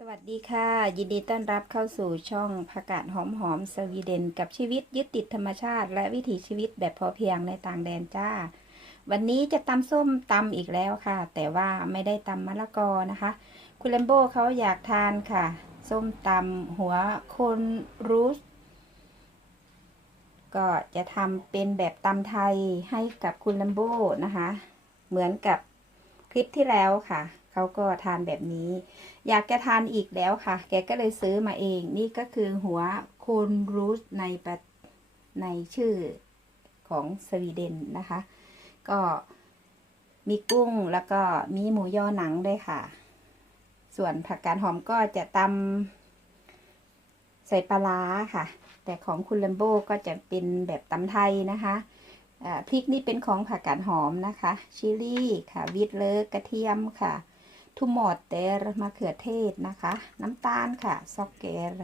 สวัสดีค่ะ ยินดีต้อนรับเข้าสู่ช่องผักกาดหอมหอมสวีเดน กับชีวิตยึดติดธรรมชาติ และวิถีชีวิตแบบพอเพียงในต่างแดนจ้า วันนี้จะตำส้มตำอีกแล้วค่ะ แต่ว่าไม่ได้ตำมะละกอนะคะ คุณเลมโบเขาอยากทานค่ะ ส้มตำหัวโคนรูสก็จะทำเป็นแบบตำไทยให้กับคุณลัมโบนะคะ เหมือนกับคลิปที่แล้วค่ะ เขาก็ทานแบบนี้ อยากจะทานอีกแล้วค่ะ แกก็เลยซื้อมาเอง นี่ก็คือหัวโคนรูสในปในชื่อของสวีเดนนะคะ ก็มีกุ้งแล้วก็มีหมูยอหนังด้วยค่ะ ส่วนผักกาดหอมก็จะตำใส่ปลาร้าค่ะ แต่ของคุณลัมโบก็จะเป็นแบบตำไทยนะคะพริกนี่เป็นของผักกาดหอมนะคะ ชิลลี่ค่ะวิตเลิกกระเทียมค่ะ ทุมอดเตอร์มะเขือเทศนะคะ น้ำตาลค่ะซอกเกอร์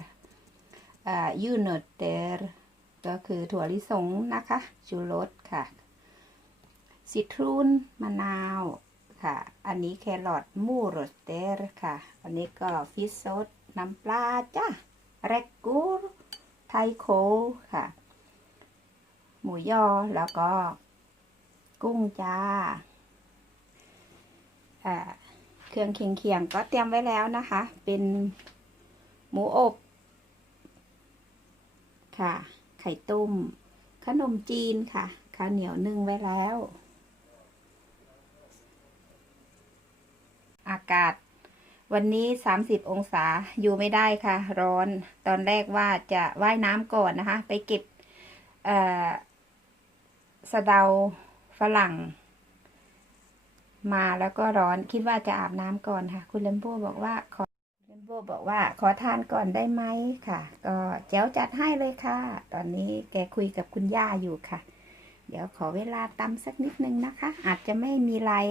ยูเนตเตอร์ก็คือถั่วลิสงนะคะชูรสค่ะซิตรูนมะนาวค่ะ อันนี้แครอทมูโรสเตอร์ค่ะ อันนี้ก็ฟิชซดน้ำปลาจ้ะแรกกูรไทโคค่ะ หมูยอแล้วก็กุ้งจ้าอ่า เครื่องเคียงๆก็เตรียมไว้แล้วนะคะ เป็นหมูอบค่ะ ไข่ต้ม ขนมจีนค่ะ ข้าวเหนียวนึ่งไว้แล้ว อากาศ วันนี้ 30 องศาอยู่ไม่ได้ค่ะ ร้อน ตอนแรกว่าจะว่ายน้ำก่อนนะคะ ไปเก็บสะเดาฝรั่ง มาแล้วก็ร้อนคิดว่าจะอาบน้ำก่อนค่ะ คุณเลมโบบอกว่าขอเลมโบบอกว่า ขอทานก่อนได้ไหมค่ะ ก็เจ้วจัดให้เลยค่ะ ตอนนี้แกคุยกับคุณย่าอยู่ค่ะ เดี๋ยวขอเวลาตำสักนิดนึงนะคะ อาจจะไม่มีราย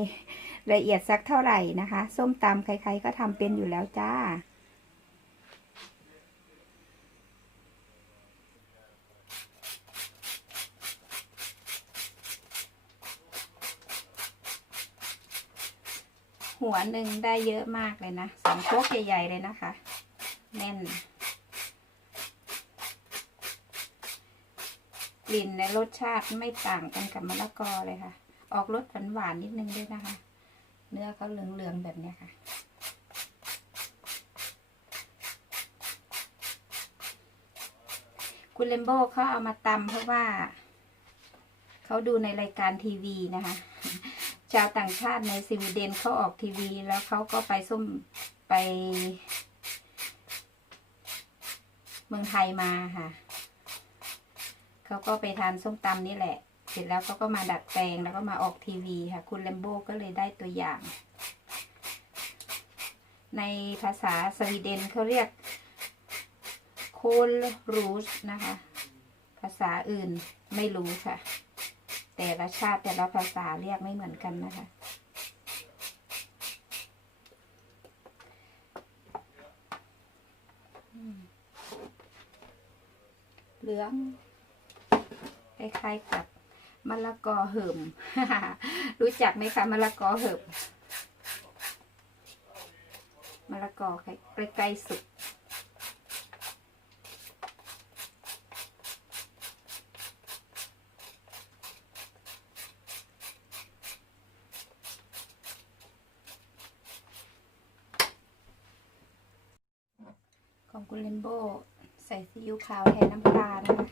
ละเอียดสักเท่าไหร่นะคะ ส้มตำใครๆก็ทำเป็นอยู่แล้วจ้า หัวหนึ่งได้เยอะมากเลยนะสองโคกใหญ่ๆเลยนะคะ แน่น กลิ่นและรสชาติไม่ต่างกันกับมะละกอเลยค่ะ ออกรสหวานๆนิดนึงด้วยนะคะ เนื้อเขาเหลืองๆแบบนี้ค่ะคุณเลมโบเขาเอามาตำเพราะว่า เขาดูในรายการทีวีนะคะ ชาวต่างชาติในสวีเดนเขาออกทีวี แล้วเขาก็ไปส้มไป เมืองไทยมาค่ะ เขาก็ไปทานส้มตำนี่แหละ เสร็จแล้วเขาก็มาดัดแปลงแล้วก็มาออกทีวีค่ะ คุณแลมโบก็เลยได้ตัวอย่าง ในภาษาสวีเดนเขาเรียกโคลรูสนะคะ ภาษาอื่นไม่รู้ค่ะ แต่ละชาติแต่ละภาษาเรียกไม่เหมือนกันนะคะ เหลืองคล้ายๆกับมะละกอเหิม รู้จักไหมคะมะละกอเหิมมะละกอใกล้ๆสุก ของคุณเลมโบ ใส่ซีอิ๊วขาวแทนน้ำปลานะคะ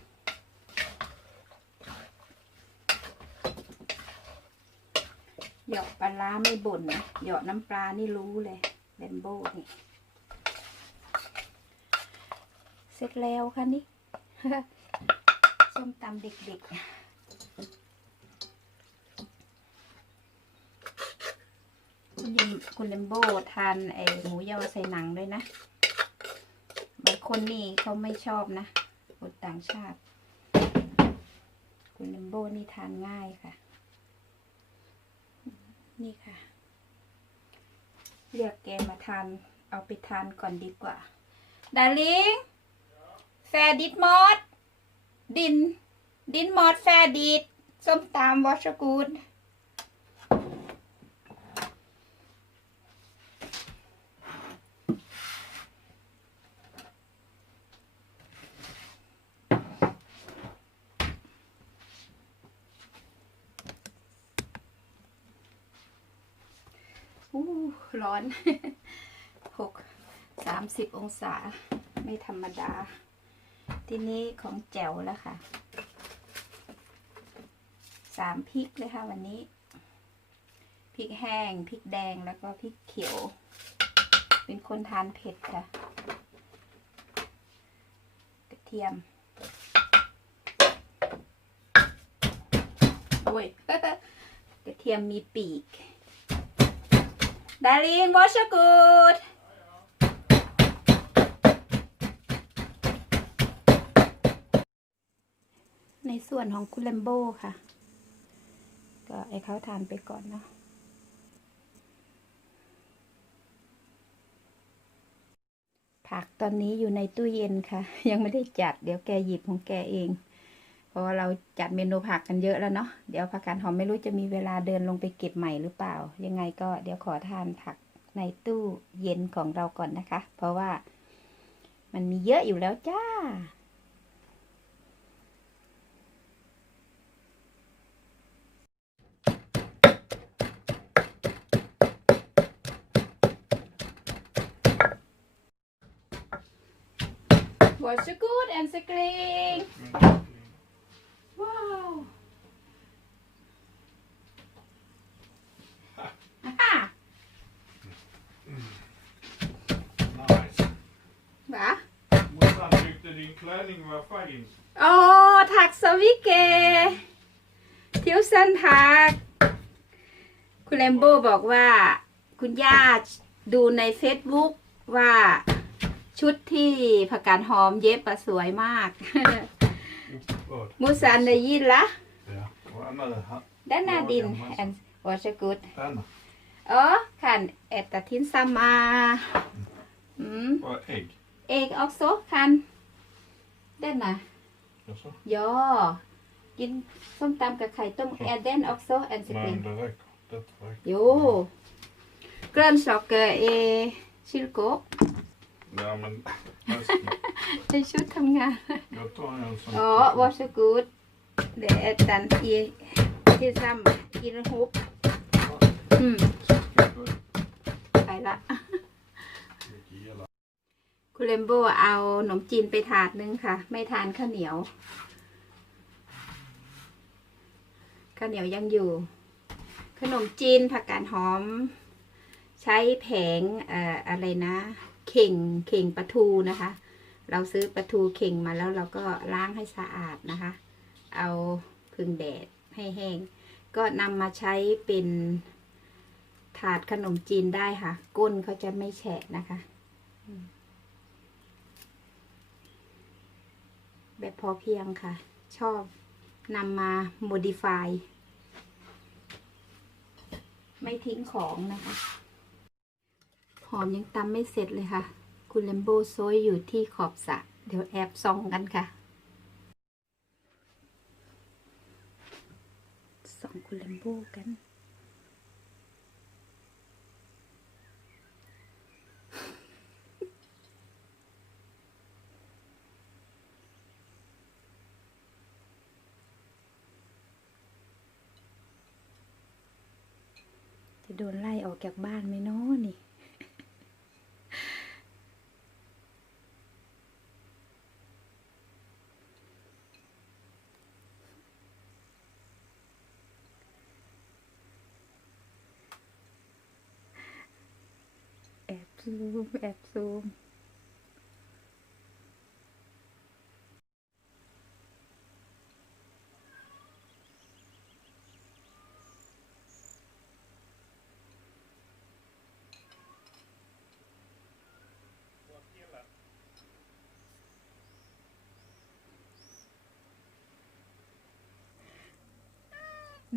หยาะปลาร้าไม่บ่นนะหยาะน้ำปลานี่รู้เลยเลมโบ้นี่เสร็จแล้วค่ะนี่ส้มตำเด็กๆ คุณยิมคุณเลมโบทานไอหมูยอใส่หนังด้วยนะ คนนี่เขาไม่ชอบนะคนต่างชาติ คุณเลมโบนี่ทานง่ายค่ะ นี่ค่ะ เรียกแกมาทาน เอาไปทานก่อนดีกว่า ดาริงแฟดิดมอดดิน ดินมอดแฟดิดส้มตำวอชกูด ร้อนหกสามสิบองศา ไม่ธรรมดา ทีนี้ของแจ๋วแล้วค่ะสามพริกเลยค่ะวันนี้พริกแห้งพริกแดงแล้วก็พริกเขียว เป็นคนทานเผ็ดค่ะ กระเทียมโอ้ยกระเทียมมีปีก ดารินวอชกูดในส่วนของคุณแลมโบค่ะ ก็ไอ้เขาทานไปก่อนเนาะผักตอนนี้อยู่ในตู้เย็นค่ะ ยังไม่ได้จัด เดี๋ยวแกหยิบของแกเอง ราะว่าเราจัดเมนูผักกันเยอะแล้วเนาะเดี๋ยวผักกาดหอมไม่รู้จะมีเวลาเดินลงไปเก็บใหม่หรือเปล่า ยังไงก็เดี๋ยวขอทานผักในตู้เย็นของเราก่อนนะคะ เพราะว่ามันมีเยอะอยู่แล้วจ้า Was it good and clean? Wow. Tyckte din klänning var fin. โอ้ถักสวิเกทิวสันถักคุณแลมโบบอกว่า คุณย่าดูในเฟซบุ๊กว่าชุดที่ผักกาดหอมเย็บอะสวยมาก Vad? มูซันได้ยินละ Ja. Och Anna, ha- ด้านนาดิน and was it good denna อ๋อคันเอตทินซัมมา อืม var ägg. เอกออกโซคัน เด่นนะ Jaså? ยอ กินส้มตำกับไข่ต้มแอร์เดนออกโซแอนสปริง Men det räcker. Det räcker. โยเกรนสอกเกอร์เอชิลโก Ja, men resten. ในชุดทำงาน Jag tar en sån. อ๋อวอชกูดเดดดันอีที่ซ้ำกินฮุบอืมไปละ Gillar. คุณเลมโบเอาขนมจีนไปถาดนึงค่ะ ไม่ทานข้าวเหนียว ข้าวเหนียวยังอยู่ ขนมจีนผักกาดหอม ใช้แผงเอ่ออะไรนะ เข่งเข่งปลาทูนะคะ เราซื้อปลาทูเข่งมาแล้วเราก็ล้างให้สะอาดนะคะ เอาพึ่งแดดให้แห้ง ก็นำมาใช้เป็นถาดขนมจีนได้ค่ะ ก้นเขาจะไม่แฉะนะคะ แบบพอเพียงค่ะ ชอบนำมา modify ไม่ทิ้งของนะคะ หอมยังตำไม่เสร็จเลยค่ะ คุณเลมโบโซยอยู่ที่ขอบสระเดี๋ยวแอบส่องกันค่ะสองคุณเลมโบกัน จะโดนไล่ออกจากบ้านไหมเนาะนี่ แอบซูม แอบซูม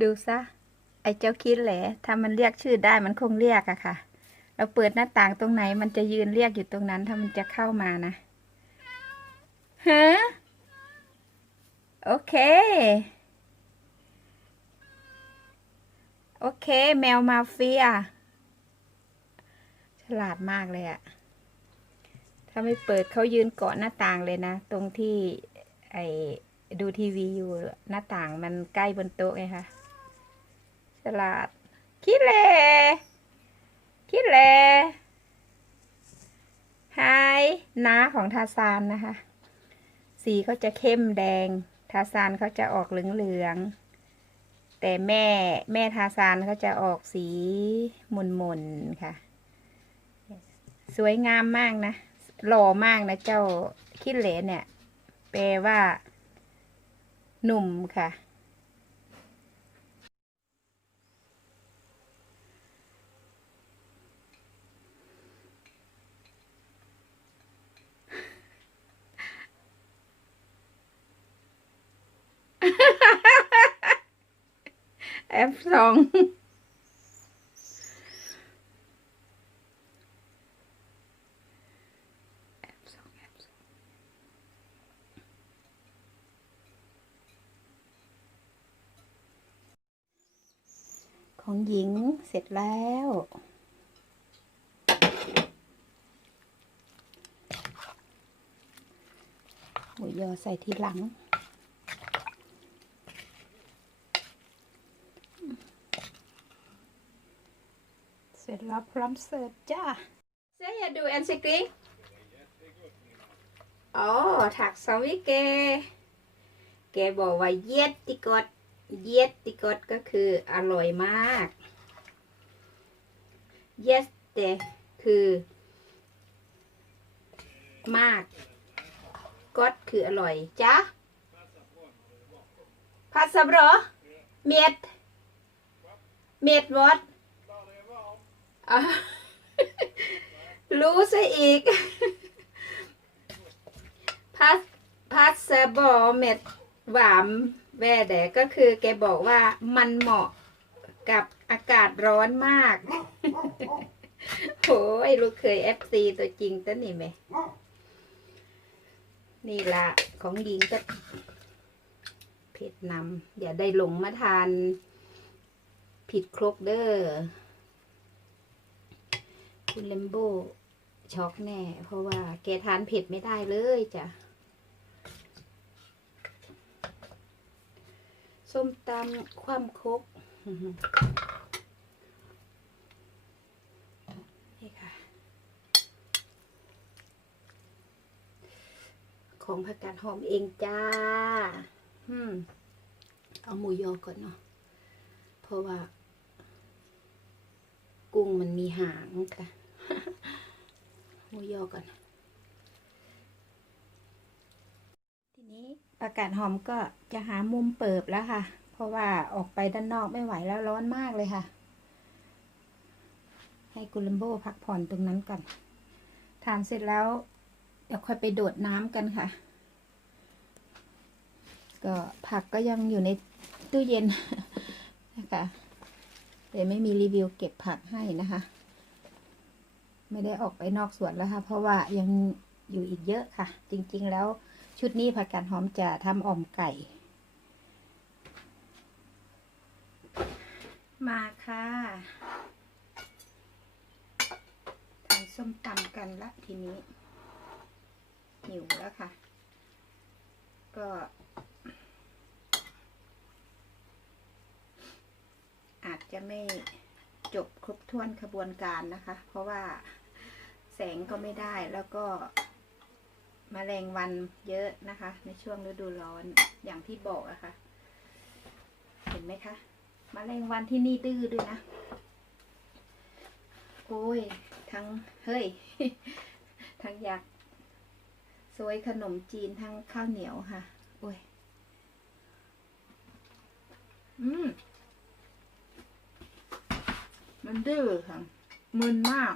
ดูซะ ไอ้เจ้าคิดแหละถ้ามันเรียกชื่อได้มันคงเรียกอะค่ะ เราเปิดหน้าต่างตรงไหน มันจะยืนเรียกอยู่ตรงนั้น ถ้ามันจะเข้ามานะฮะโอเค โอเค แมวมาเฟีย ฉลาดมากเลยอะถ้าไม่เปิดเขายืนเกาะหน้าต่างเลยนะ ตรงที่ไอ้ดูทีวีอยู่หน้าต่างมันใกล้บนโต๊ะไงคะ ฉลาด คิดเลคิดแลไฮน้าของทาซานนะคะ สีเขาจะเข้มแดง ทาซานเขาจะออกเหลืองๆ แต่แม่แม่ทาซานเขาจะออกสีหมุนๆ ค่ะ สวยงามมากนะ หล่อมากนะเจ้าคิดเลเนี่ย แปลว่า หนุ่มค่ะ แอปสองแอปสองแอปสองของหญิงเสร็จแล้วหมูยอใส่ทีหลัง ร็จแล้วพร้อมเสิร์ฟจ้าเซยดูแอนซิกริงอ๋อถักสวิเก แกบอกว่าเย็ดติกดเย็ดติกดก็คืออร่อยมาก yes แต่คือ มากกดคืออร่อยจ้าพัดสับรอเมียดเมียดวอด รู้ซะอีกพัสพัสบอเม็ดหวามแวแดก็คือแกบอกว่ามันเหมาะกับอากาศร้อนมากโอ้ยลูกเคยเอฟซีตัวจริงตั้นี่ไหม นี่ละของหญิงก็เผ็ดนำอย่าได้หลงมาทาน ผิดครกเด้อ คุณเลมโบช็อกแน่ เพราะว่าแกทานเผ็ดไม่ได้เลยจ้ะ ส้มตำคว่ำคกนี่ค่ะ ของผักกาดหอมเองจ้า อืม เอาหมูยอก่อนเนาะ เพราะว่า กุ้งมันมีหางค่ะ หมูยอก่อน ทีนี้ประกาศหอมก็จะหามุมเปิบแล้วค่ะ เพราะว่าออกไปด้านนอกไม่ไหวแล้วร้อนมากเลยค่ะ ให้กุลัมโบพักผ่อนตรงนั้นก่อนทานเสร็จแล้ว เดี๋ยวค่อยไปโดดน้ำกันค่ะ ก็ผักก็ยังอยู่ในตู้เย็นนะคะแต่ไม่มีรีวิวเก็บผักให้นะคะ ไม่ได้ออกไปนอกสวนแล้วค่ะ เพราะว่ายังอยู่อีกเยอะค่ะ จริง ๆ แล้วชุดนี้ผักกาดหอมจะทำอ่อมไก่ มาค่ะทำส้มตำกันละทีนี้ หิวแล้วค่ะ ก็อาจจะไม่จบครบถ้วนขบวนการนะคะ เพราะว่า สงก็ไม่ได้แล้วก็มแมลงวันเยอะนะคะ ในช่วงฤดูร้อนอย่างที่บอกอะคะ่ะ เห็นไหมคะมแมลงวันที่นี่ดื้อด้วยนะ โอ้ย ทั้งเฮ้ย ทั้งอยากซวยขนมจีนทั้งข้าวเหนียวค่ะ โอ้ย อืมมันดื้อค่ะมึนมาก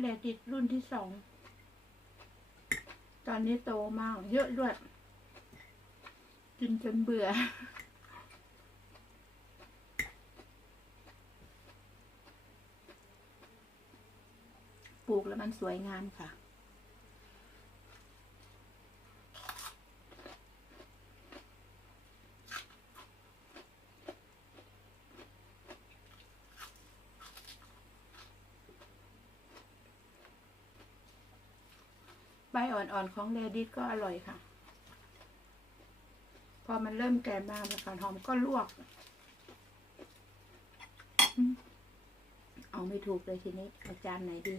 แลดิดรุ่นที่สอง ตอนนี้โตมาก เยอะด้วย กินจนเบื่อ ปลูกแล้วมันสวยงามค่ะ ใบอ่อนๆของเลดิสก็อร่อยค่ะ พอมันเริ่มแก่มาแล้วค่ะหอมก็ลวก เอาไม่ถูกเลยทีนี้อาจารย์ไหนดี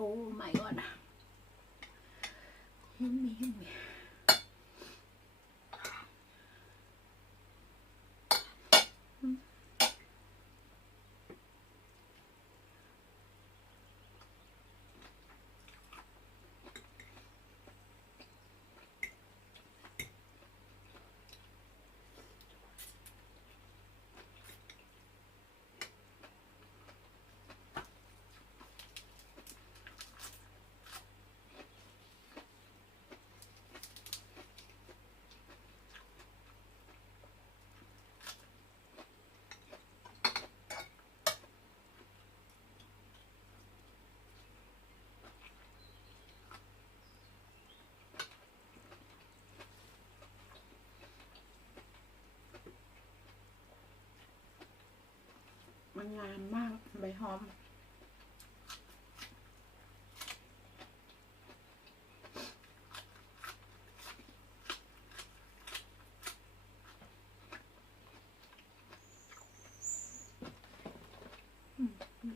โอ้ my god ยิม มันงามมากใบหอมอืม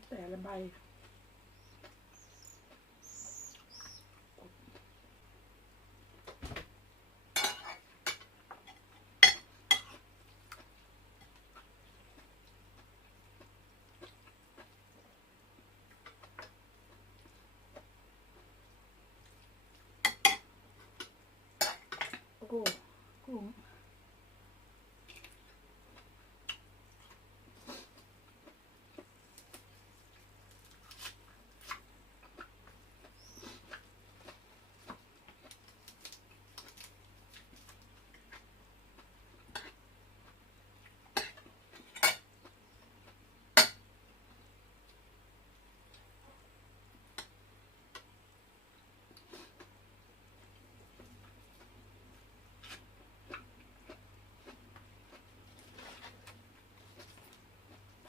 แต่ละใบ โอ้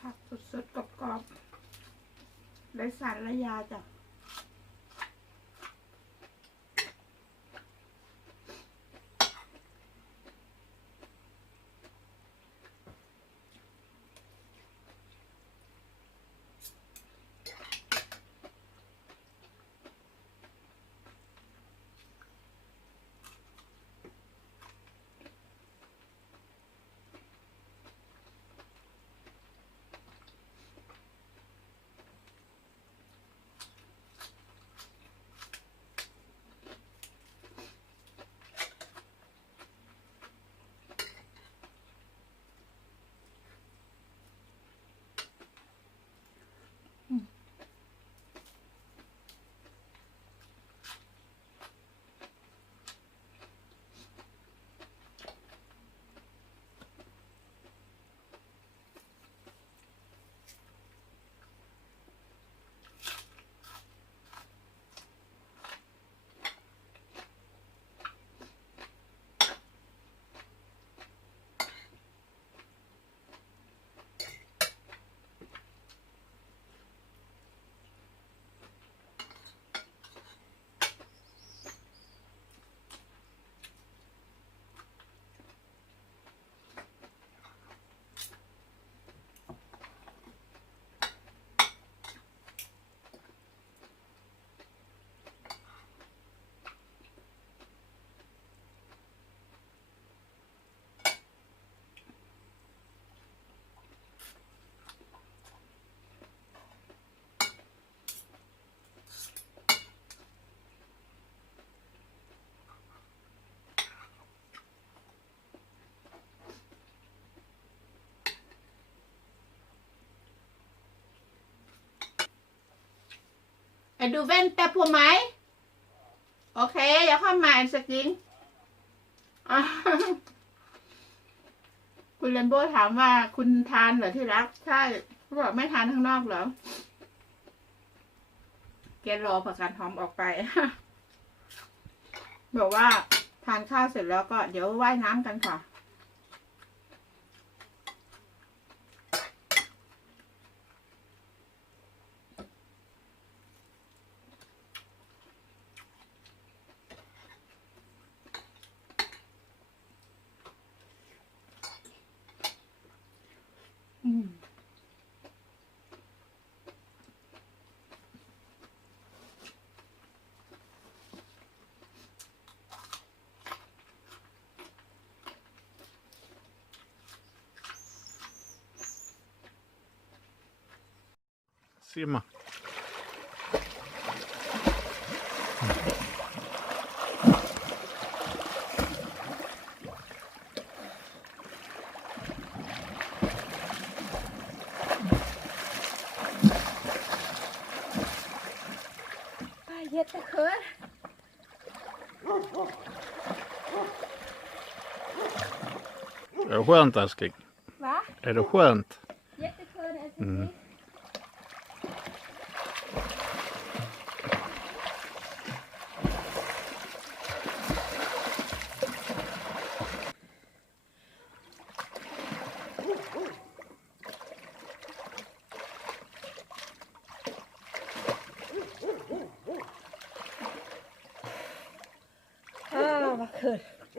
ผักสดๆกรอบๆไรสารระยาจ้ะ Är du väntar på mig? Okej, jag kommer älskling. อะคุณเลนโบ้ถามว่าคุณทานเหรอที่รัก ใช่เขาบอกไม่ทานข้างนอกเหรอ แกรอผักกาดหอมออกไป บอกว่าทานข้าวเสร็จแล้วก็เดี๋ยวว่ายน้ำกันค่ะ Simma. Jätteskön. Är det skönt älskling? Va? Är det skönt? Jätteskön älskling. Mm.